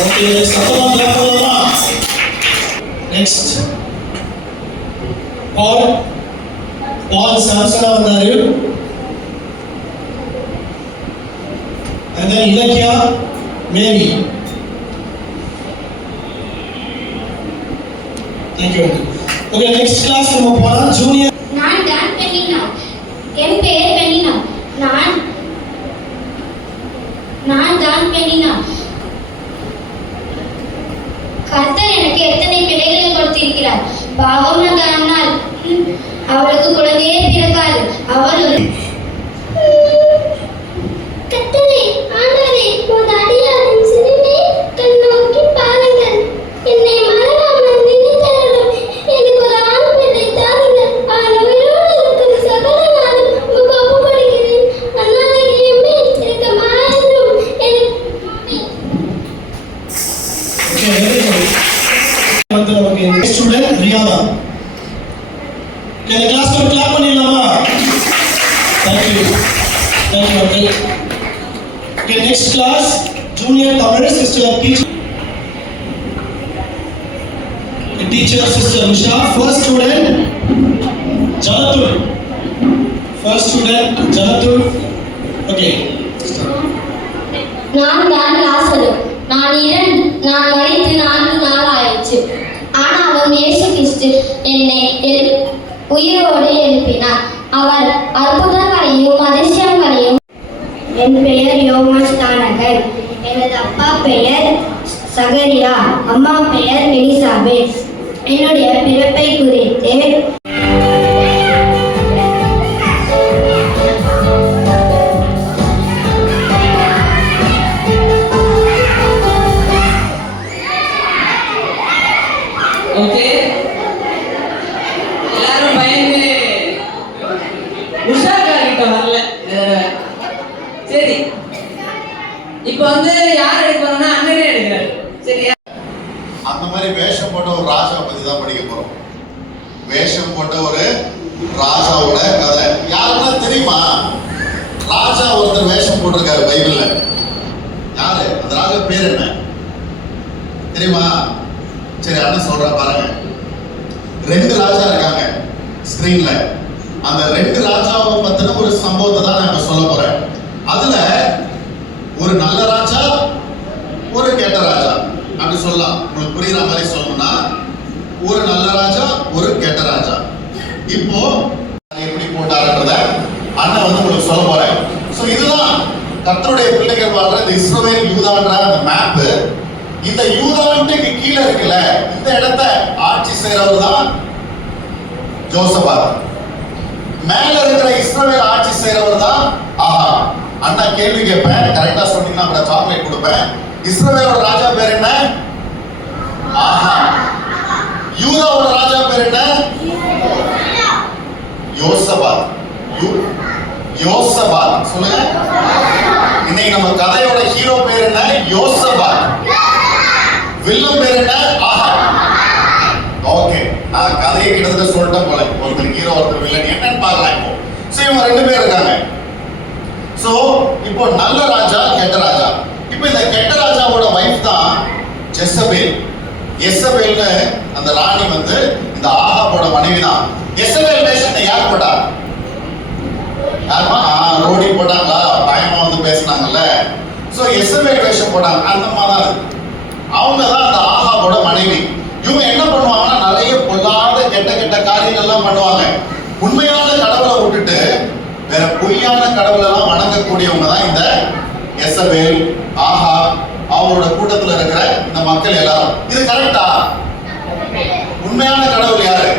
Okay, சத்தமா clap பண்ணலாமா? Next பால் சாம்சனா வந்தாரு. And then Ilakkiya Mary. Thank you. Okay, next class நம்ம போலாம். ஜூனியர். நான் தான் பெனினா. என் பெயர் பெனினா. நான் தான் பெனினா. கர்த்தர் எனக்கு எத்தனை பிள்ளைகளை கொடுத்திருக்கிறார். பாவம் ஆனால் அவளுக்கு குழந்தையே பிறக்காது. அவள் ஒரு கர்த்தரே, ஆண்டவரே, உமது அடியாரின் சிறுமை கண்ணோக்கி பாருங்கள். என்னை மறவாமல் நினைத்தருளும். எனக்கு ஒரு ஆண் பிள்ளை தாருங்கள். அவன் உயிரோடு இருக்கும் சகல நாளும் உமக்கு ஒப்புக்கொடுக்கிறேன். அன்னாதைக்கு எம்மேல் இரக்கமாயிரும். எனக்கு ஸ்டூடெண்ட் ரியானா. இந்த கிளாஸ்க்கு கிளாப் பண்ணிடலாமா? Thank you. Okay, next class, junior Tamil sister teacher. Teacher sister Nisha. First student Janatul. Okay. நான் தான் லாசரு. நான் மரித்து 4 நாள் ஆயிடுச்சு. ஆனாலும் இயேசு கிறிஸ்து என்னை உயிரோடு எழுப்பினார். அவர் அற்புதங்களையும் அதிசயங்களையும். என் பெயர் யோமாஸ் தானகர். எனது அப்பா பெயர் சகரியா, அம்மா பெயர் எலிசாபெத். என்னுடைய பிறப்பை குறித்து இப்போ வந்து யார் எடுக்கணும்னா அண்ணனே எடுக்கிறார். சரியா? அந்த மாதிரி வேஷம் போட்ட ஒரு ராஜா பத்தி தான் படிக்க போறோம். வேஷம் போட்ட ஒரு ராஜாவோட கதை. யாருன்னா தெரியுமா? ராஜா ஒருத்தர் வேஷம் போட்டிருக்காரு பைபிள்ல. யாரு அந்த ராஜா? பேர் என்ன தெரியுமா? சரி, அண்ணன் சொல்ற பாருங்க. 2 ராஜா இருக்காங்க ஸ்கிரீன்ல. அந்த 2 ராஜாவை பத்தின ஒரு சம்பவத்தை தான் நான் சொல்ல போறேன். அதுல ஒரு நல்ல ராஜா, ஒரு கெட்ட ராஜா அப்படி சொல்லலாம். உங்களுக்கு புரியுற மாதிரி சொல்லணும்னா ஒரு நல்ல ராஜா, ஒரு கெட்ட ராஜா. இப்போ எப்படி போட்டாருன்றத அண்ணன் வந்து உங்களுக்கு சொல்ல போறேன். சோ இதுதான் கர்த்தருடைய பிள்ளைகள் வாழ்ற இந்த இஸ்ரவேல் யூதான்ற அந்த மேப். இந்த யூதாவுக்கு கீழே இருக்குல்ல, இந்த இடத்தை ஆட்சி செய்யறவர் தான் ஜோசபாத். மேல இருக்கிற இஸ்ரவேல் ஆட்சி செய்யறவர் தான் ஆஹா. அண்ணா கேள்வி கேட்பேன், கரெக்டா சொன்னீங்கன்னா அப்புறம் சாக்லேட் கொடுப்பேன். இஸ்ரவேலோட ராஜா பேர் என்ன? ஆஹா. யூதாவோட ராஜா பேர் என்ன? யோசபாத். யோசபாத் சொல்லுங்க. இன்னைக்கு நம்ம கதையோட ஹீரோ பேர் என்ன? யோசபாத். வில்லன் பேர் என்ன? ஆஹா. ஓகே, நான் கதையை கிட்டத்தட்ட சொல்லிட்டேன் போல. ஒருத்தர் ஹீரோ, ஒருத்தர் வில்லன். என்னன்னு பார்க்கலாம். இப்போ சோ இவங்க 2 பேர் இருக்காங்க. சோ இப்போ நல்ல ராஜா, கெட்ட ராஜா. இப்போ இந்த கெட்ட ராஜாவோட வைஃப் தான் ஜெசபேல். எசபேல்னு அந்த ராணி வந்து இந்த ஆகாபோட மனைவி தான். எசபேல் வேஷத்தை யார் போட்டா? யாருமா? ரோடி போட்டாங்களா? பயமா வந்து பேசினாங்கல்ல. சோ எசபேல் வேஷம் போட்டாங்க. அந்த மாதிரி தான் அவங்க தான் அந்த ஆகாபோட மனைவி. இவங்க என்ன பண்ணுவாங்கன்னா நிறைய பொல்லாத கெட்ட கெட்ட காரியங்கள் எல்லாம் பண்ணுவாங்க. உண்மையான கடவுளை விட்டுட்டு வேற பொய்யான கடவுளை எல்லாம் வணங்கக்கூடியவங்க தான் இந்த எசபேல், ஆஹா, அவங்களோட கூட்டத்தில் இருக்கிற இந்த மக்கள் எல்லாரும். இது கரெக்டா? உண்மையான கடவுள் யாரு?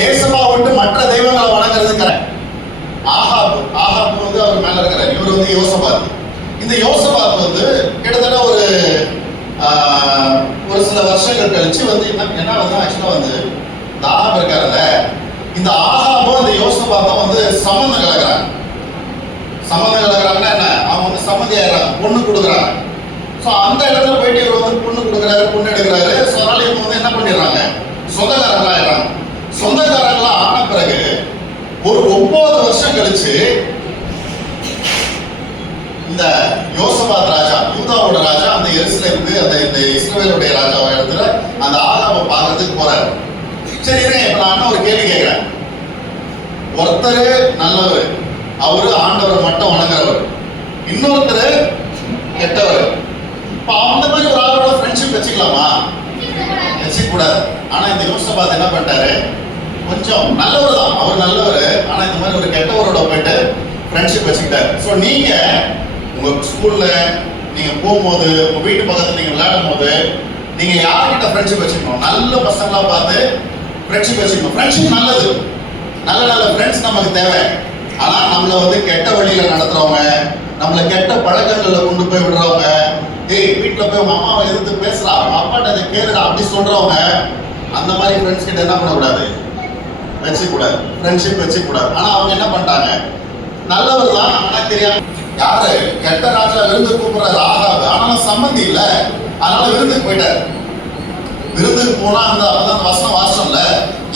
தேசமா விட்டு மற்ற தெய்வங்களை வணங்குறது கரெக்ட். ஆகாப் வந்து அவர் மேல இருக்கிறார். இவர் வந்து யோசபாத். இந்த யோசபாத் வந்து கிட்டத்தட்ட ஒரு சில வருஷங்கள் கழிச்சு வந்து என்ன வந்து ஆக்சுவலா வந்து இந்த ஆகாப் இருக்காருல்ல, இந்த ஆகாபும் இந்த யோசபாத்தும் வந்து சம்மந்தம் கலக்குறாங்க. என்ன? அவங்க வந்து சம்மதி ஆயிடுறாங்க, பொண்ணு கொடுக்குறாங்க. ஸோ அந்த இடத்துல போயிட்டு இவர் வந்து பொண்ணு கொடுக்குறாரு, பொண்ணு எடுக்கிறாரு. ஸோ அதனால இவங்க வந்து என்ன பண்ணிடுறாங்க? சொந்தக்காரங்களா ஆயிடுறாங்க. சொந்தக்காரங்களா ஆன பிறகு ஒரு 9 வருஷம் கழிச்சு இந்த யோசபாத் ராஜா யூதாவோட ராஜா அந்த எருசலேமுக்கு அந்த இந்த இஸ்ரவேலுடைய ராஜாவை இடத்துல அந்த ஆகாவை பார்க்கறதுக்கு போறாரு. சரி இருங்க, இப்ப நான் ஒரு கேள்வி கேட்கிறேன். ஒருத்தர் நல்லவர், அவரு ஆண்டவரை மட்டும் வணங்குறவர், இன்னொருத்தர் கெட்டவர். இப்ப அந்த மாதிரி ஒரு ஆளோட ஃப்ரெண்ட்ஷிப் வச்சுக்கலாமா? வச்சுக்க கூடாது. ஆனா இந்த யோசபாத் என்ன பண்ணிட்டாரு, கொஞ்சம் நல்லவர் தான், அவர் நல்லவர், ஆனா இந்த மாதிரி ஒரு கெட்டவரோட போயிட்டு ஃப்ரெண்ட்ஷிப் வச்சுக்கிட்டாரு. ஸோ நீங்க உங்க ஸ்கூல்ல நீங்க போகும்போது, உங்க வீட்டு பக்கத்துல நீங்க விளையாடும் போது, நீங்க யார்கிட்ட ஃப்ரெண்ட்ஷிப் வச்சுக்கணும்? நல்ல பசங்களா பார்த்து ஃப்ரெண்ட்ஷிப் வச்சுக்கணும். ஃப்ரெண்ட்ஷிப் நல்லது, நல்ல நல்ல ஃப்ரெண்ட்ஸ் நமக்கு தேவை. ஆனா நம்மள வந்து கெட்ட வழியில நடத்துறவங்க, நம்மள கெட்ட பழக்கங்கள்ல கொண்டு போய் விடுறவங்க, ஏய் வீட்டுல போய் உங்க அம்மாவை எதிர்த்து பேசுறா, உங்க அப்பாட்ட அதை கேளுடா அப்படி சொல்றவங்க, அந்த மாதிரி ஃப்ரெண்ட்ஸ் கிட்ட என்ன பண்ணக்கூடாது, வச்சுக்க கூடாது, ஃப்ரெண்ட்ஷிப் வச்சுக்க கூடாது. ஆனா அவங்க என்ன பண்ணிட்டாங்க, நல்லவர் தான், ஆனா தெரியாம யாரு கெட்ட ராஜா விருந்து கூப்பிடுற ராகாவு, ஆனா சம்மந்தி இல்ல, அதனால விருந்துக்கு போயிட்டாரு. விருந்துக்கு போனா அந்த அப்பதான் வசனம் வாசம்ல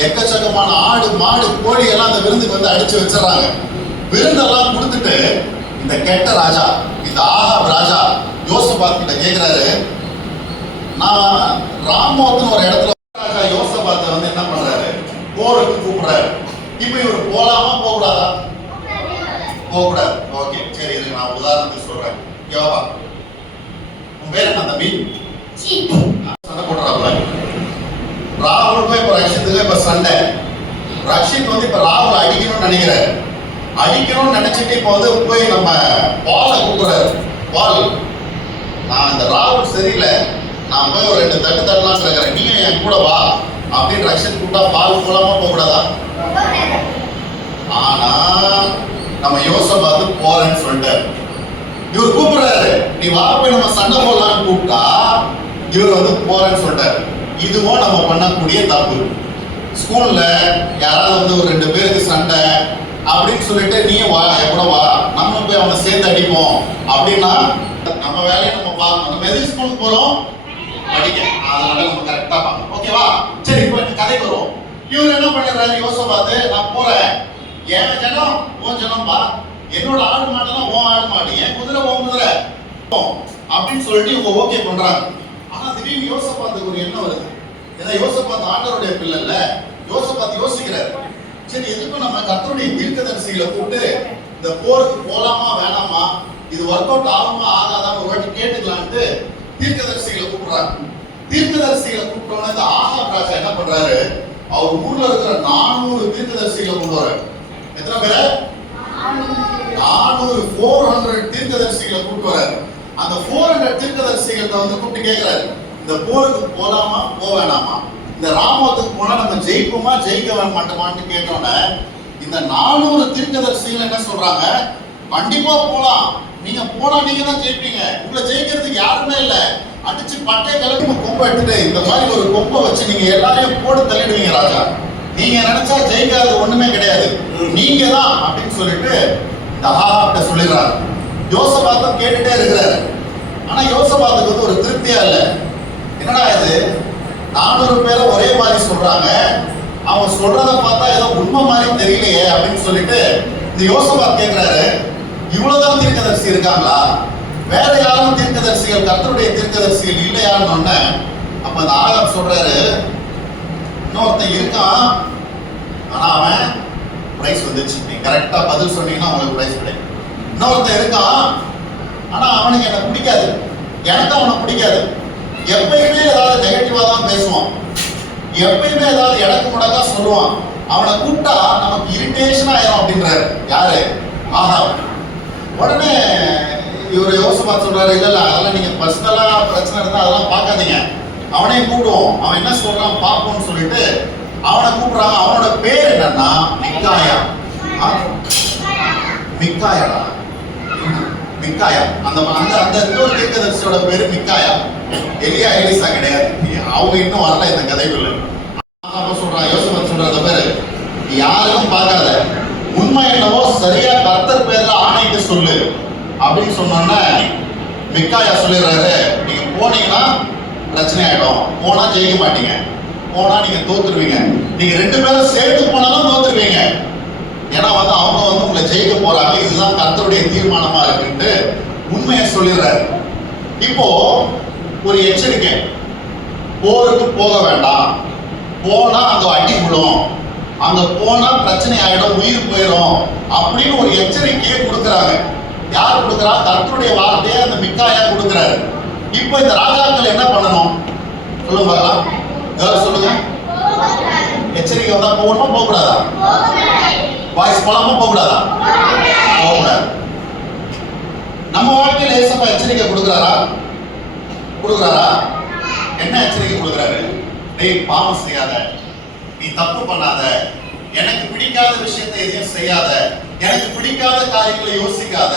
எக்கச்சக்கமான ஆடு மாடு கோழி எல்லாம் அந்த விருந்துக்கு வந்து அடிச்சு வச்சிடறாங்க. விருந்தெல்லாம் கொடுத்துட்டு இந்த கெட்ட ராஜா, இந்த ஆகாப் ராஜா யோசபாத் கிட்ட கேட்கிறாரு, நான் ராமோத்னு ஒரு இடத்துல ராஜா யோசபாத்தை வந்து என்ன பண்றாரு, போருக்கு கூப்பிடுறாரு. இப்ப இவர் போலாமா போக கூடாதா? போக கூடாது. ஓகே சரி, இதுக்கு நான் உதாரணத்துக்கு சொல்றேன். யோவா, உன் பேர் என்ன தம்பி? சண்டை போடுறாப்ல. ராகுலுக்கும் இப்ப ரக்ஷித்துக்கும் இப்ப சண்டை. ரக்ஷித் வந்து இப்ப ராகுல் அடிக்கணும்னு நினைக்கிறாரு. அடிக்கணும்னு நினைச்சிட்டு இப்ப வந்து போய் நம்ம பாலை கூப்பிடுறாரு. பால், நான் இந்த ராகுல் சரியில்லை, நான் போய் ஒரு 2 தட்டு தட்டலாம்னு இருக்கிறேன், நீ என் கூட வா அப்படின்னு ரக்ஷித் கூப்பிட்டா பால் போலாமா போக கூடாதா? ஆனா நம்ம யோசபாத்து போறேன்னு சொல்லிட்டாரு. இவர் கூப்பிடுறாரு, நீ வா போய் நம்ம சண்டை போடலாம்னு கூப்பிட்டா இவர் வந்து போறேன்னு சொல்லிட்டாரு. இதுவும் நம்ம பண்ணக்கூடிய தப்பு. ஸ்கூல்ல யாராவது வந்து ஒரு 2 பேருக்கு சண்டை அப்படின்னு சொல்லிட்டு நீயும் வா, கூட வா, நம்ம போய் அவனை சேர்ந்து அடிப்போம் அப்படின்னா நம்ம வேலையை நம்ம பார்க்கணும். நம்ம எதுக்கு ஸ்கூலுக்கு போறோம்? படிக்க. அதனால நம்ம கரெக்டா பார்க்கணும். ஓகேவா? சரி, இப்போ இந்த கதைக்கு வருவோம். இவர் என்ன பண்ணிடுறாரு, யோசபாத்து, நான் போறேன், என் ஜனம் உன் ஜனம் பா, என்னோட ஆடு மாடுலாம் உன் ஆடு மாடு, என் குதிரை உன் குதிரை அப்படின்னு சொல்லிட்டு இவங்க ஓகே பண்றாங்க. ஆனா திடீர்னு யோசபாத்துக்கு ஒரு எண்ணம் வருது. ஏன்னா யோசபாத் ஆண்டவருடைய பிள்ளை இல்ல, யோசபாத் யோசிக்கிறாரு, சரி எதுக்கும் நம்ம கர்த்தருடைய தீர்க்கதரிசிகளை கூப்பிட்டு இந்த போருக்கு போலாமா வேணாமா, இது ஒர்க் அவுட் ஆகுமா ஆகாதான்னு ஒரு வாட்டி கேட்டுக்கலான்ட்டு தீர்க்கதரிசிகளை கூப்பிடுறாங்க. தீர்க்கதரிசிகளை கூப்பிட்டோன்னே இந்த ஆகாப் ராஜா என்ன பண்றாரு, அவர் ஊர்ல இருக்கிற 400 தீர்க்கதரிசிகளை கொண்டு வர. எத்தனை பேர்? 400 தீர்க்கதரிசிகளை கூப்பிட்டு வராரு. அந்த 400 தீர்க்கதரிசிகளை வந்து கூப்பிட்டு கேட்கிறாரு, இந்த போருக்கு போலாமா போக வேணாமா, இந்த ராமோத்துக்கு போனா நம்ம ஜெயிப்போமா ஜெயிக்க மாட்டோமான்னு கேட்டோன்னே இந்த 400 தீர்க்கதரிசிகள் என்ன சொல்றாங்க, கண்டிப்பா போலாம், நீங்க போனா நீங்க தான் ஜெயிப்பீங்க, உங்களை ஜெயிக்கிறதுக்கு யாருமே இல்ல, அடிச்சு பட்டை கிளம்பி கொம்பை எடுத்துட்டு இந்த மாதிரி ஒரு கொம்பை வச்சு நீங்க எல்லாரையும் போட்டு தள்ளிடுவீங்க ராஜா, நீங்க நினைச்சா ஜெயிக்காது ஒண்ணுமே கிடையாது, நீங்க தான் அப்படின்னு சொல்லிட்டு இந்த ஆகாப்கிட்ட சொல்லிடுறாரு. யோசபாத்தும் கேட்டுட்டே இருக்கிறாரு. ஆனா யோசபாத்துக்கு வந்து ஒரு திருப்தியா இல்ல, என்னடா இது 400 பேரை ஒரே மாதிரி சொல்றாங்க, அவங்க சொல்றத பார்த்தா ஏதோ உண்மை மாதிரி தெரியலையே அப்படின்னு சொல்லிட்டு இந்த யோசபாத் கேட்கிறாரு, இவ்வளவுதான் தீர்க்கதரிசி இருக்காங்களா, வேற யாரும் தீர்க்கதரிசிகள் கர்த்தருடைய தீர்க்கதரிசிகள் இல்லையான்னு ஒண்ணு. அப்ப அந்த ஆகாப் சொல்றாரு, இன்னொருத்தன் இருக்கான், ஆனா அவன் பிரைஸ் வந்துச்சு, நீங்க கரெக்டா பதில் சொன்னீங்கன்னா உங்களுக்கு பிரைஸ் கிடைக்கும். இன்னொருத்தன் இருக்கான், ஆனா அவனுக்கு எனக்கு பிடிக்காது, எனக்கு அவனை பிடிக்காது, எப்பயுமே ஏதாவது நெகட்டிவா தான் பேசுவான், எப்பயுமே ஏதாவது இடக்கு முடக்கா சொல்லுவான், அவனை கூப்பிட்டா நமக்கு இரிட்டேஷன் ஆயிரும் அப்படின்றாரு. யாரு? ஆகாப். உடனே இவர் யோசபாத் சொல்றாரு, இல்ல இல்ல அதெல்லாம் நீங்க பர்சனலா பிரச்சனை இருந்தா அதெல்லாம் பார்க்காதீங்க, அவனையும் கூப்பிடுவோம், அவன் என்ன சொல்றான் பார்ப்போம்னு சொல்லிட்டு அவனை கூப்பிடுறாங்க. அவனோட பேர் என்னன்னா மிக்காயா. மிக்காயாடா, மிக்காயா. அந்த அந்த அந்த இன்னொரு தீர்க்கதரிசியோட பேரு மிக்காயா, எலியா எலிசா கிடையாது. அவங்க இன்னும் வரல இந்த கதைக்குள்ள. சொல்றான் யோசபாத் சொல்ற அந்த பேரு, யாருக்கும் பார்க்காத, உண்மை என்னவோ சரியா கர்த்தர் பேர்ல ஆணைக்கு சொல்லு அப்படின்னு சொன்னோன்னே மிக்காயா சொல்லிடுறாரு, நீங்க போனீங்கன்னா பிரச்சனை ஆயிடும், போனா ஜெயிக்க மாட்டீங்க, போனா நீங்க தோத்துருவீங்க, நீங்க 2 பேரும் சேர்த்து போனாலும் தோத்துருவீங்க, ஏன்னா வந்து அவங்க வந்து உங்களை ஜெயிக்க போறாங்க, இதுதான் கர்த்தருடைய தீர்மானமா இருக்குன்ட்டு உண்மையை சொல்லிடுறாரு. இப்போ ஒரு எச்சரிக்கை, போருக்கு போக வேண்டாம், போனா அங்க அடி விடும், அங்க போனா பிரச்சனை ஆயிடும், உயிர் போயிடும் அப்படின்னு ஒரு எச்சரிக்கையை கொடுக்கறாங்க. யார் கொடுக்கறா? கர்த்தருடைய வார்த்தையை அந்த மிக்காயா கொடுக்கறாரு. இப்போ இந்த ராஜாக்கள் என்ன பண்ணணும் சொல்லுங்க பார்க்கலாம். யாரும் சொல்லுங்க. எச்சரிக்கை வந்தா போகணுமா போக கூடாதா? வாய்ஸ் போலாமா போக கூடாதா? போக கூடாது. நம்ம வாழ்க்கையில ஏசப்பா எச்சரிக்கை கொடுக்கறாரா? கொடுக்கறாரா? என்ன எச்சரிக்கை கொடுக்கறாரு? டேய், பாவம் செய்யாத, நீ தப்பு பண்ணாத, எனக்கு பிடிக்காத விஷயத்தை எதையும் செய்யாத, எனக்கு பிடிக்காத காரியங்களை யோசிக்காத,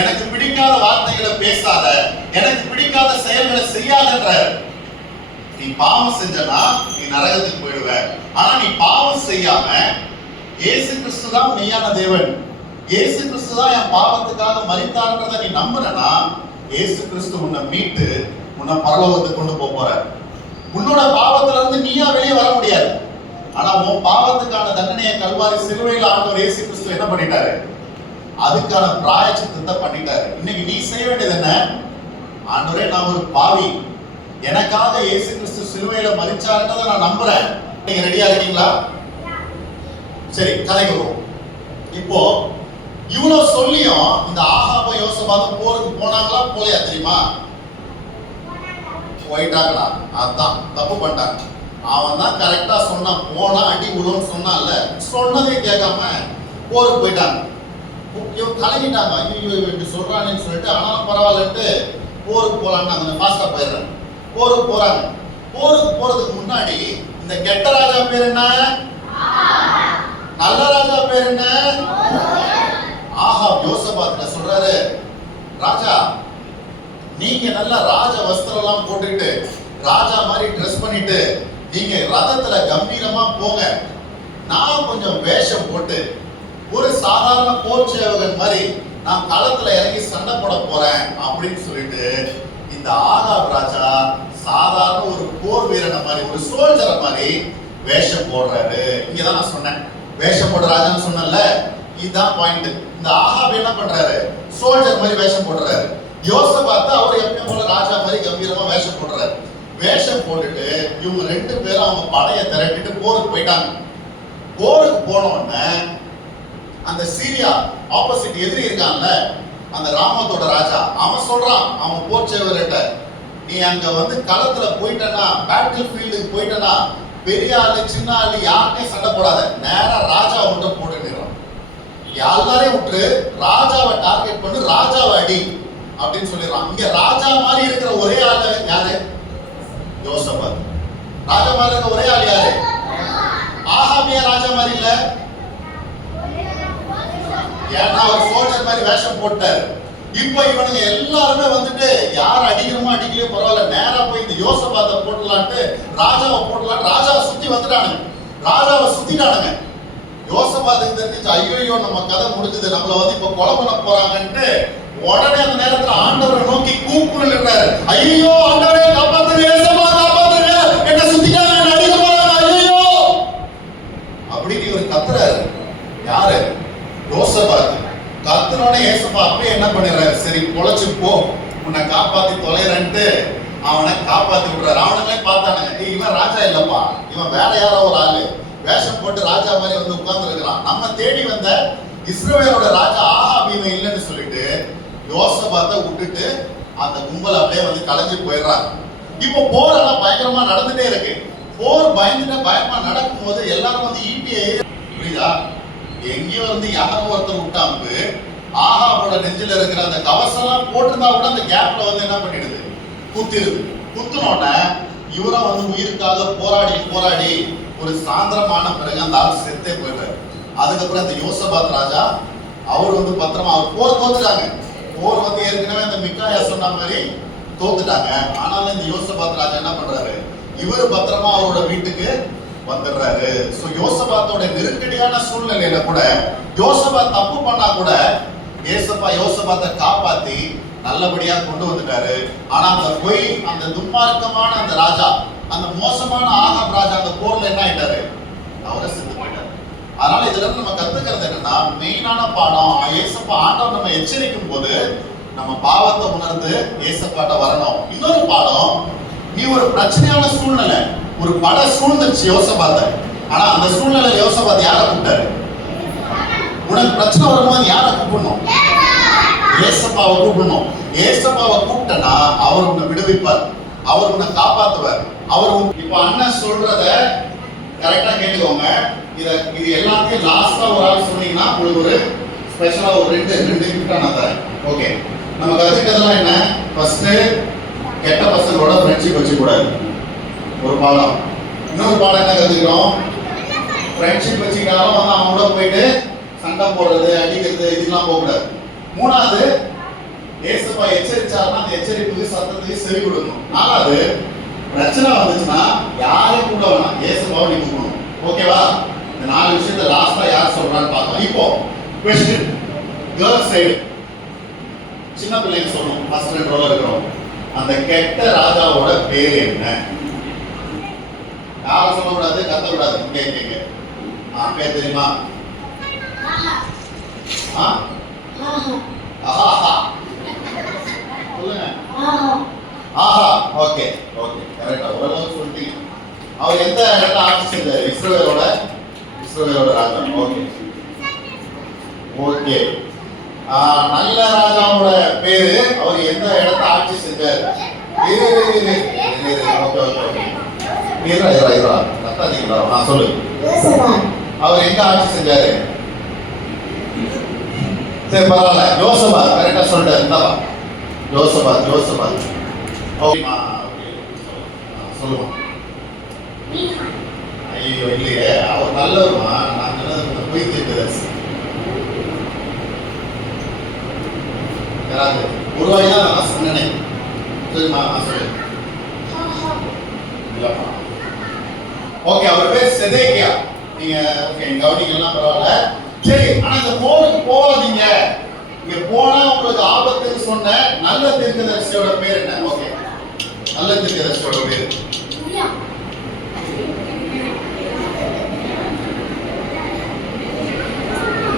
எனக்கு பிடிக்காத வார்த்தைகளை பேசாத, எனக்கு பிடிக்காத செயல்களை செய்யாதன்றார். நீ பாவம் செஞ்சனா நீ நரகத்துக்கு போயிடுவ. ஆனா நீ பாவம் செய்யாம இயேசு கிறிஸ்து தான் மெய்யான தேவன், இயேசு கிறிஸ்து தான் என் பாவத்துக்காக மரித்தார்ன்றதை நீ நம்புறனா இயேசு கிறிஸ்து உன்னை மீட்டு உன்னை பரலோகத்துக்கு கொண்டு போற. உன்னோட பாவத்துல இருந்து நீயா வெளியே வர முடியாது. ஆனா உன் பாவத்துக்கான தண்டனையை கல்வாரி சிலுவையில் ஆண்டவர் இயேசு கிறிஸ்து என்ன பண்ணிட்டாரு? அதுக்கான பிராயச்சித்தத்தை பண்ணிட்டாரு. இன்னைக்கு நீ செய்ய வேண்டியது என்ன? ஆண்டவரே, நான் ஒரு பாவி, எனக்காக இயேசு கிறிஸ்து சிலுவையில மரிச்சாருன்றதை நான் நம்புறேன். நீங்க ரெடியா இருக்கீங்களா? சரி, கதைக்கு வருவோம். இப்போ இவ்வளவு சொல்லியும் இந்த ஆகாப யோசபாத்தும் போருக்கு போனாங்களா போலையா தெரியுமா? போயிட்டாங்களா? அதான் தப்பு பண்ணிட்டாங்க. அவன் தான் கரெக்டா சொன்னான், போனா அடி விழுன்னு சொன்னான்ல, சொன்னதே கேட்காம போருக்கு போயிட்டாங்க. இவன் கலங்கிட்டாங்க, ஐயோ இப்படி சொல்றானேன்னு சொல்லிட்டு, ஆனாலும் பரவாயில்லன்ட்டு போருக்கு போலான்னு கொஞ்சம் ஃபாஸ்டா போயிடுறாங்க. போருக்கு போறாங்க. போருக்கு போறதுக்கு முன்னாடி இந்த கெட்ட ராஜா பேர் என்ன? நல்ல ராஜா பேர் என்ன? ஆகாப் யோசபாத்ல சொல்றாரு, ராஜா, நீங்க நல்ல ராஜ வஸ்திரம் எல்லாம் போட்டுட்டு ராஜா மாதிரி ட்ரெஸ் பண்ணிட்டு நீங்க ரதத்துல கம்பீரமா போங்க, நான் கொஞ்சம் வேஷம் போட்டு ஒரு சாதாரண போர் சேவகன் மாதிரி நான் களத்துல இறங்கி சண்டை போட போறேன் அப்படின்னு சொல்லிட்டு இந்த ஆகாப் ராஜா சாதாரண ஒரு போர் வீரனை மாதிரி, ஒரு சோல்ஜரை மாதிரி வேஷம் போடுறாரு. இங்கதான் நான் சொன்னேன், வேஷம் போடுற ராஜான்னு சொன்னேன்ல, இதுதான் பாயிண்ட். இந்த ஆகாப் என்ன பண்றாரு? சோல்ஜர் மாதிரி வேஷம் போடுறாரு. யோசபாத் அவர் எப்பயும் போல ராஜா மாதிரி கம்பீரமா வேஷம் போடுறாரு. வேஷம் போட்டுட்டு இவங்க ரெண்டு பேரும் அவங்க படையை திரட்டிட்டு போருக்கு போயிட்டாங்க. போருக்கு போன உடனே அந்த சீரியா ஆப்போசிட் எதிரி இருக்கான்ல, அந்த ராமத்தோட ராஜா, அவன் சொல்றான் அவன் போர் சேவர்கிட்ட, நீ அங்க வந்து களத்துல போயிட்டனா, பேட்டில் ஃபீல்டுக்கு போயிட்டனா, பெரிய ஆளு சின்ன ஆளு யாருமே சண்டை போடாத, நேரா ராஜா மட்டும் போட்டுக்கிறான். எல்லாரையும் விட்டு ராஜாவை டார்கெட் பண்ணி ராஜாவை அடி அப்படின்னு சொல்லிடுறான். இங்க ராஜா மாதிரி இருக்கிற ஒரே ஆளு யாரு? யோசபாத். ராஜா மாதிரி இருக்க ஒரே ஆள் யாரு? ஆகாபியா ராஜா மாதிரி இல்ல, ஏன்னா ஒரு சோல்ஜர் மாதிரி வேஷம் போட்டார். இப்போ இவனுங்க எல்லாருமே வந்துட்டு யார் அடிக்கிறோமோ அடிக்கலையோ பரவாயில்ல, நேரா போய் இந்த யோசபாத்தை போட்டலான்ட்டு ராஜாவை போட்டலான்னு ராஜாவை சுத்தி வந்துட்டானுங்க. ராஜாவை சுத்திட்டானுங்க. யோசபாத்துக்கு தெரிஞ்சு ஐயோ நம்ம கதை முடிஞ்சது, நம்மள வந்து இப்ப கொலை பண்ண போறாங்கன்ட்டு உடனே அந்த நேரத்துல ஆண்டவரை நோக்கி கூப்பிடுறாரு, ஐயோ ஆண்டவரே காப்பாத்துங்க, ஏசப்பா காப்பாத்துங்க, என்ன சுத்திட்டாங்க, என்ன அடிக்க போறாங்க, ஐயோ அப்படின்னு இவர் கத்துறாரு. யாரு? யோசபாத். கத்துனோட ஏசப்பா அப்படியே என்ன பண்ணிடுறாரு, சரி பொழைச்சு போ, உன்னை காப்பாத்தி தொலைறன்ட்டு அவனை காப்பாத்தி விடுறாரு. அவனுங்களே பார்த்தானுங்க, இவன் ராஜா இல்லப்பா, இவன் வேற யாரோ ஒரு ஆளு, வேஷம் போட்டு ராஜா மாதிரி வந்து உட்கார்ந்து இருக்கிறான், நம்ம தேடி வந்த இஸ்ரவேலோட ராஜா ஆகாப் இவன் இல்லைன்னு சொல்லிட்டு யோசபாத்தை விட்டுட்டு அந்த கும்பல் அப்படியே வந்து கலைஞ்சு போயிடுறாங்க. இப்போ போர் எல்லாம் பயங்கரமா நடந்துட்டே இருக்கு. போர் பயங்கரமா நடக்கும் போது எல்லாரும் வந்து ஈட்டியே, புரியுதா, எங்கேயோ வந்து யாரும் ஒருத்தர் விட்டாம்பு ஆகாபோட நெஞ்சில இருக்கிற அந்த கவசம் எல்லாம் போட்டிருந்தா கூட அந்த கேப்ல வந்து என்ன பண்ணிடுது, குத்திடுது. குத்துனோட இவரும் வந்து உயிருக்காக போராடி போராடி ஒரு சாந்திரமான பிறகு அந்த ஆள் செத்தே போயிடுறாரு. அதுக்கப்புறம் அந்த யோசபாத் ராஜா அவர் வந்து பத்திரமா, அவர் போர் தோத்துட்டாங்க. போர் வந்து ஏற்கனவே அந்த மிக்காயா சொன்ன மாதிரி தோத்துட்டாங்க. ஆனாலும் இந்த யோசபாத் ராஜா என்ன பண்றாரு, இவர் பத்திரமா அவரோட வீட்டுக்கு வந்துடுறாரு. சோ யோசபாத்தோட நெருக்கடியான சூழ்நிலையில கூட யோசபாத் தப்பு பண்ணா கூட ஏசப்பா யோசபாத்தை காப்பாத்தி நல்லபடியா கொண்டு வந்துட்டாரு. ஆனா அந்த பொய், அந்த துன்மார்க்கமான அந்த ராஜா, அந்த மோசமான ஆகாப் ராஜா அந்த போர்ல என்ன ஆயிட்டாரு, அவரை செத்து போயிட்டாரு. அதனால இதுல இருந்து நம்ம கத்துக்கிறது என்னன்னா, மெயினான பாடம், ஏசப்பா ஆண்டவர் நம்ம எச்சரிக்கும் போது நம்ம பாவத்தை உணர்ந்து ஏசப்பாட்ட வரணும். இன்னொரு பாடம், நீ ஒரு பிரச்சனையான சூழ்நிலை, ஒரு பட சூழ்ந்துருச்சு யோசபாத்த. ஆனா அந்த சூழ்நிலை யோசபாத் யாரை கூப்பிட்டாரு? உனக்கு பிரச்சனை வரும்போது யாரை கூப்பிடணும்? ஏசப்பாவை கூப்பிடணும். ஏசப்பாவை கூப்பிட்டனா அவர் உன்னை விடுவிப்பார், அவர் உன்னை காப்பாத்துவார். அவர் இப்ப அண்ணன் சொல்றத கரெக்டா கேட்டுக்கோங்க. இது எல்லாத்தையும் லாஸ்டா ஒரு ஆள் சொன்னீங்கன்னா உங்களுக்கு ஒரு ஸ்பெஷலா ஒரு ரெண்டு கிஃப்டா நான் தரேன். ஓகே, நம்ம கத்துக்கிட்டதெல்லாம் என்ன? ஃபர்ஸ்ட், கெட்ட பசங்களோட ஃப்ரெண்ட்ஷிப் வச்சுக்கூடாது, ஒரு பாடம். இன்னொரு பாடம் என்ன கத்துக்கிறோம்? ஃப்ரெண்ட்ஷிப் வச்சுக்கிட்டாலும் வந்து அவங்களோட போயிட்டு சண்டை போடுறது, அடிக்கிறது, இதெல்லாம் போகக்கூடாது. மூணாவது, ஏசப்பா எச்சரிச்சாருன்னா அந்த எச்சரிப்புக்கு சத்தத்துக்கு செவி கொடுக்கணும். நாலாவது, பிரச்சனை வந்துச்சுன்னா யாரையும் கூட வேணாம், ஏசப்பாவை நீ கூப்பிடணும். ஓகேவா? இந்த 4 விஷயத்தை லாஸ்டா யார் சொல்றான்னு பார்க்கலாம். இப்போ கொஸ்டின், கேர்ள்ஸ் சைடு சின்ன பிள்ளைங்க சொல்லணும், ஃபர்ஸ்ட் 2 ரோல இருக்கிறோம். அந்த கெட்ட ராஜாவோட பேர் என்ன? யாரும் சொல்லக்கூடாது, கத்தக்கூடாது. கேட்க பேர் தெரியுமா? ஆஹா சொல்லுங்க. ஆஹா. ஓகே ஓகே, கரெக்டா, ஓரளவுக்கு சொல்லிட்டீங்க. அவர் எந்த இடத்துல ஆட்சி செஞ்சாரு? இஸ்ரவேலோட ராஜா. Okay okay. நல்ல ராஜாவோட பேரு, அவர் எந்த இடத்த ஆட்சி செஞ்சாரு? சொல்லு. அவர் எங்க ஆட்சி செஞ்சாரு? சரி பரவாயில்ல, யோசபாத். கரெக்டா சொல்லிட்டாரு. இந்தாவா யோசபாத். ஓகேமா, சொல்லுமா. ஐயோ இல்லையே, அவர் நல்லவருமா. நான் சொன்னது பொய் தீர்க்கதரிசி. யாராவது உருவாயினா நான் சொன்னேன். சரிம்மா, நான் சொல்லு. ஓகே, அவர் பேர் செதேக்கியா. நீங்க ஓகே கவனிக்கலாம், பரவாயில்ல. சரி, ஆனா இந்த போருக்கு போகாதீங்க, இங்க போனா உங்களுக்கு ஆபத்துன்னு சொன்ன நல்ல தீர்க்கதரிசியோட பேர் என்ன? ஓகே, நல்ல தீர்க்கதரிசியோட பேர்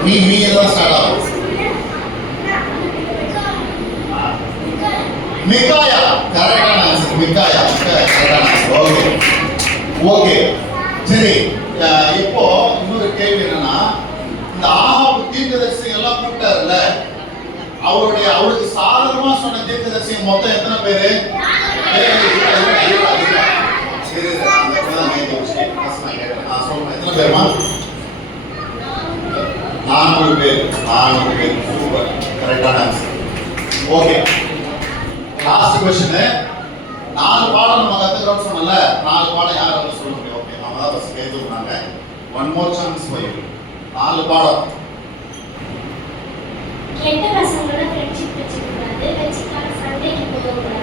நீ எல்லாம் ஸ்டார்ட் ஆகும். மிகாயா. கரெக்டான ஆன்சர். மிகாயா கரெக்டான ஆன்சர். Okay okay. சரி, இப்போ இன்னொரு கேள்வி என்னன்னா, இந்த ஆகாபு தீர்க்கதரிசி எல்லாம் கூப்பிட்டாருல்ல, அவருக்கு சாதகமா சொன்ன தீர்க்கதரிசி மொத்தம் எத்தனை பேரு? எத்தனை பேருமா? 400 பேர். 400 பேர். சூப்பர், கரெக்டான ஆன்சர். Okay, last question. 4 பாடம் நம்ம கத்துக்கிறோம்னு சொன்னல, 4 பாடம் யாரால சொல்ல முடியும்? ஓகே, நாம தான் ஃபர்ஸ்ட் கேட்டுனாங்க. One more chance for you. 4 பாடம். கெட்ட பசங்களோட ஃப்ரெண்ட்ஷிப் வச்சுக்கூடாது, வச்சுக்கான சண்டைக்கு போகக்கூடாது.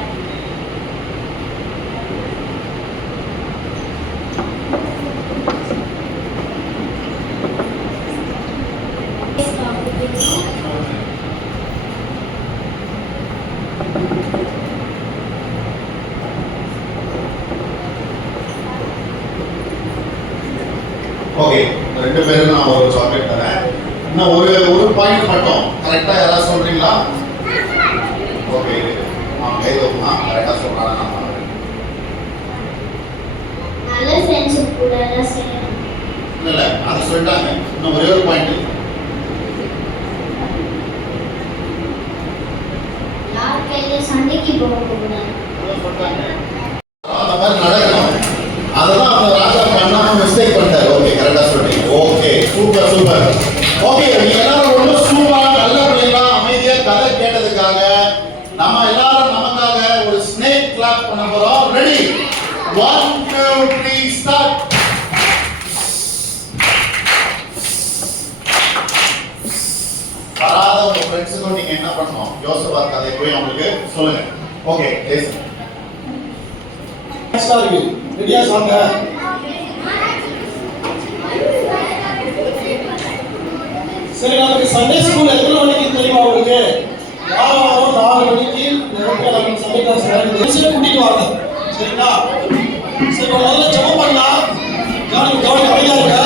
ஓகே, 2 பேருக்கு நான் ஒரு சாக்லேட் தரேன். இன்னும் ஒரு பாயிண்ட் மட்டும் கரெக்டா யாராவது சொல்றீங்களா? ஓகே, கைதோமா கரெக்டா சொல்றாங்க. நல்ல ஃப்ரெண்ட்ஷிப் கூட எல்லாம் செய்யணும். இல்ல, அது சொல்லிட்டாங்க. இன்னும் ஒரே ஒரு பாயிண்ட். யார் கையில சண்டைக்கு போகக்கூடாது. அந்த மாதிரி நடக்கணும். அதெல்லாம் அந்த ராஜா பண்ணாம மிஸ்டேக் பண்ணிட்டாரு. ஓகே, கரெக்டா சொல்றீங்க. Okay, super super. ஓகே, நீங்க எல்லாரும் ரொம்ப சூப்பரா நல்ல பிள்ளைங்களா அமைதியா கதை கேட்டதுக்காக நம்ம எல்லாரும் நமக்காக ஒரு ஸ்னேக் கிளாப் பண்ண போறோம். ரெடி? 1 2 3 ஸ்டார்ட். வராத உங்க ஃப்ரெண்ட்ஸுக்கும் நீங்க என்ன பண்ணணும்? யோசபாத் கதை போய் அவங்களுக்கு சொல்லுங்க. Okay, Larsen. ரெடியா சாங்க. சரி, நமக்கு சண்டே ஸ்கூல் எத்தனை மணிக்கு தெரியுமா உங்களுக்கு? வாரம் 4 மணிக்கு நமக்கு சண்டே கிளாஸ் நடக்குது. கூட்டிட்டு வாங்க, சரிங்களா? சரி, முதல்ல ஜெபம் பண்ணலாம். கவனி அமைதியா இருக்க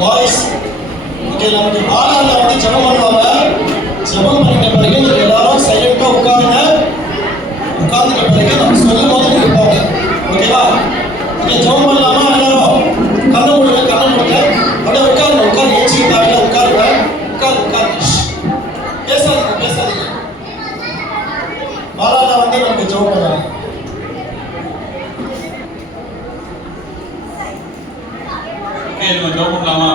பாய்ஸ். ஓகே, நமக்கு ஆனால வந்து ஜெபம் பண்ணுவாங்க. ஜெபம் மாலானா வந்து நமக்கு ஜெபம் பண்ணாங்க. நம்ம ஜெபம் பண்ணலாமா?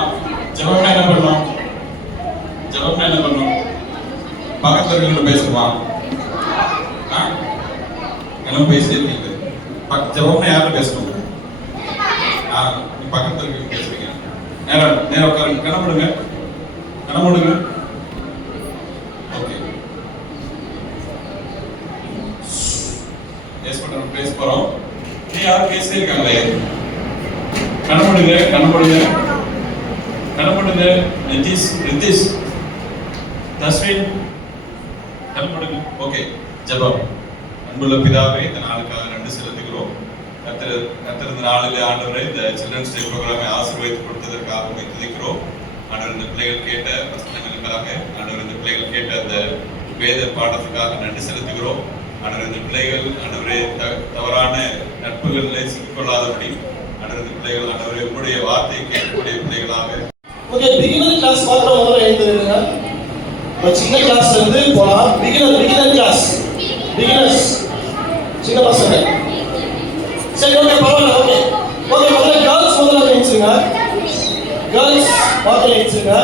ஜெபம்னா என்ன பண்ணணும்? ஜெபம்னா என்ன பண்ணணும்? பக்கத்துல இருக்கவங்க பேசுமா? எல்லாம் பேசியிருக்கீங்க. ஜெபம்னா யாரும் பேசணும்? பக்கத்துல இருக்கவங்க பேசுறீங்க. நேரம் உட்காருங்க. கணப்படுங்க. ஓகே. பேச போறோம். நீ யாரும் பேசியிருக்காங்களே? கணப்படுங்க. நிதிஷ் தஸ்வின் கணப்படுங்க. ஓகே. ஜெபம். அன்புள்ள பிதாவே, இந்த நாளுக்காக நன்றி செலுத்துகிறோம். கர்த்தர் இந்த நாளிலே ஆண்டவரே இந்த சில்ட்ரன்ஸ் டே ப்ரோக்ராமை ஆசீர்வதித்து கொடுத்ததற்காக உம்மை துதிக்கிறோம். ஆண்டவர் இந்த பிள்ளைகள் கேட்ட வசனங்களுக்காக, ஆண்டவர் இந்த பிள்ளைகள் கேட்ட அந்த வேத பாடத்துக்காக நன்றி செலுத்துகிறோம். ஆண்டவர் இந்த பிள்ளைகள் ஆண்டவரே தவறான நட்புகளில் சிக்கிக்கொள்ளாதபடி ஆண்டவர் இந்த பிள்ளைகள் ஆண்டவரே உங்களுடைய வார்த்தையை கேட்கக்கூடிய பிள்ளைகளாக. ஓகே, பிகினர் கிளாஸ் மாத்திரம் முதல்ல எழுதுங்க. சின்ன கிளாஸ்ல இருந்து போலாம். பிகினர் கிளாஸ், பிகினர்ஸ் சின்ன பசங்க. சரி, ஓகே, பரவாயில்ல. ஓகே முதல்ல கேர்ள்ஸ் முதல்ல எழுந்துருங்க. கேர்ள்ஸ் முதல்ல எழுந்துருங்க.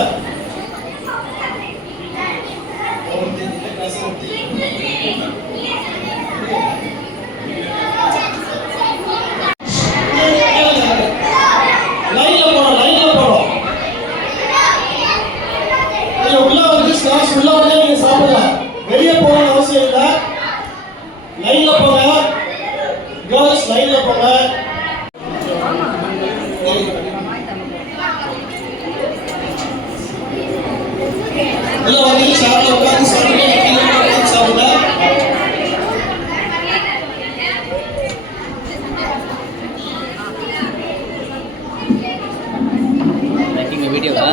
லைன்ல போறோம். நீங்க உள்ள வந்து ஸ்நாக்ஸ் உள்ள வந்து நீங்க சாப்பிடலாம். வெளியே போகணும்னு அவசியம் இல்லை. லைன்ல போங்க. கேர்ள்ஸ் லைன்ல போங்க. உள்ள வந்து சாப்பிட உட்காந்து சாப்பிடுங்க. சாப்பிடுங்க. வீடியோவா?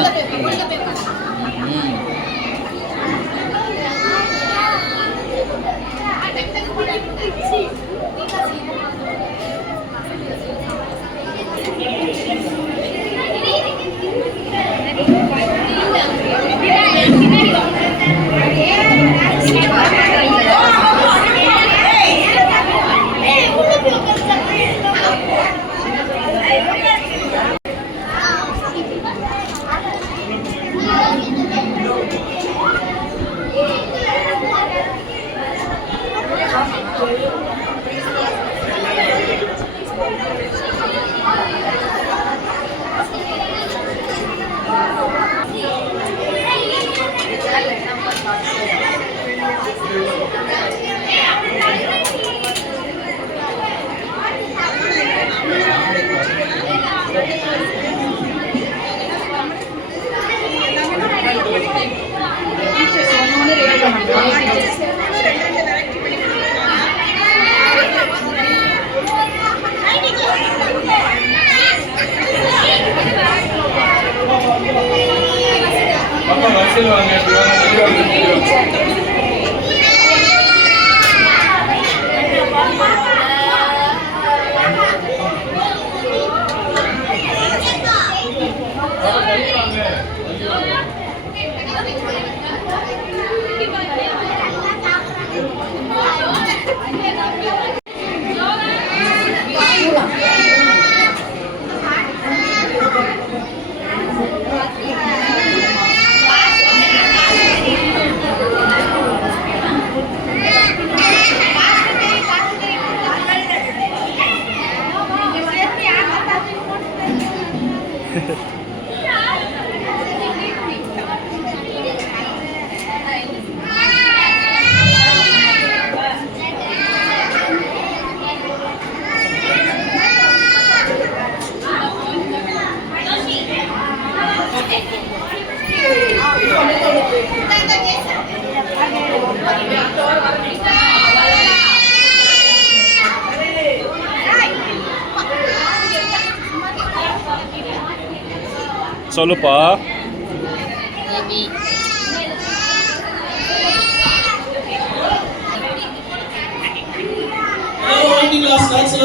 சொல்லுப்பா.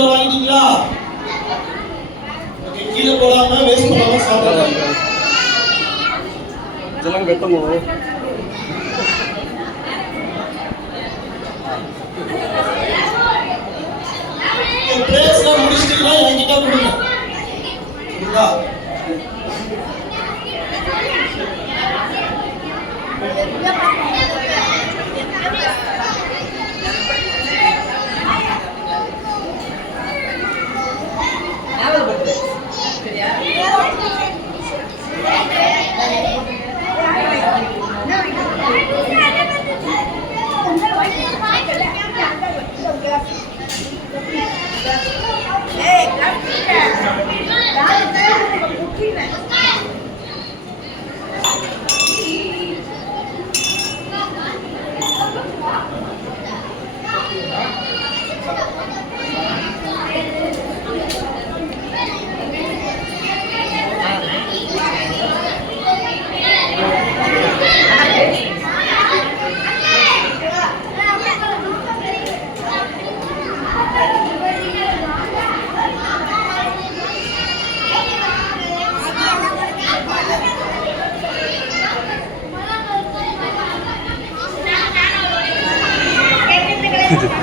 வாங்கிட்டீங்களா? கீழே போடாம வேஸ்ட் பண்ணாம சாப்பிடுங்க. இதெல்லாம் கட்டணும். பிரேக்ஸ்லாம் முடிச்சிட்டீங்கன்னா என்கிட்ட கொடுங்க. சரிங்களா? ஞாபகப்படுத்து. சரியா? Thank you.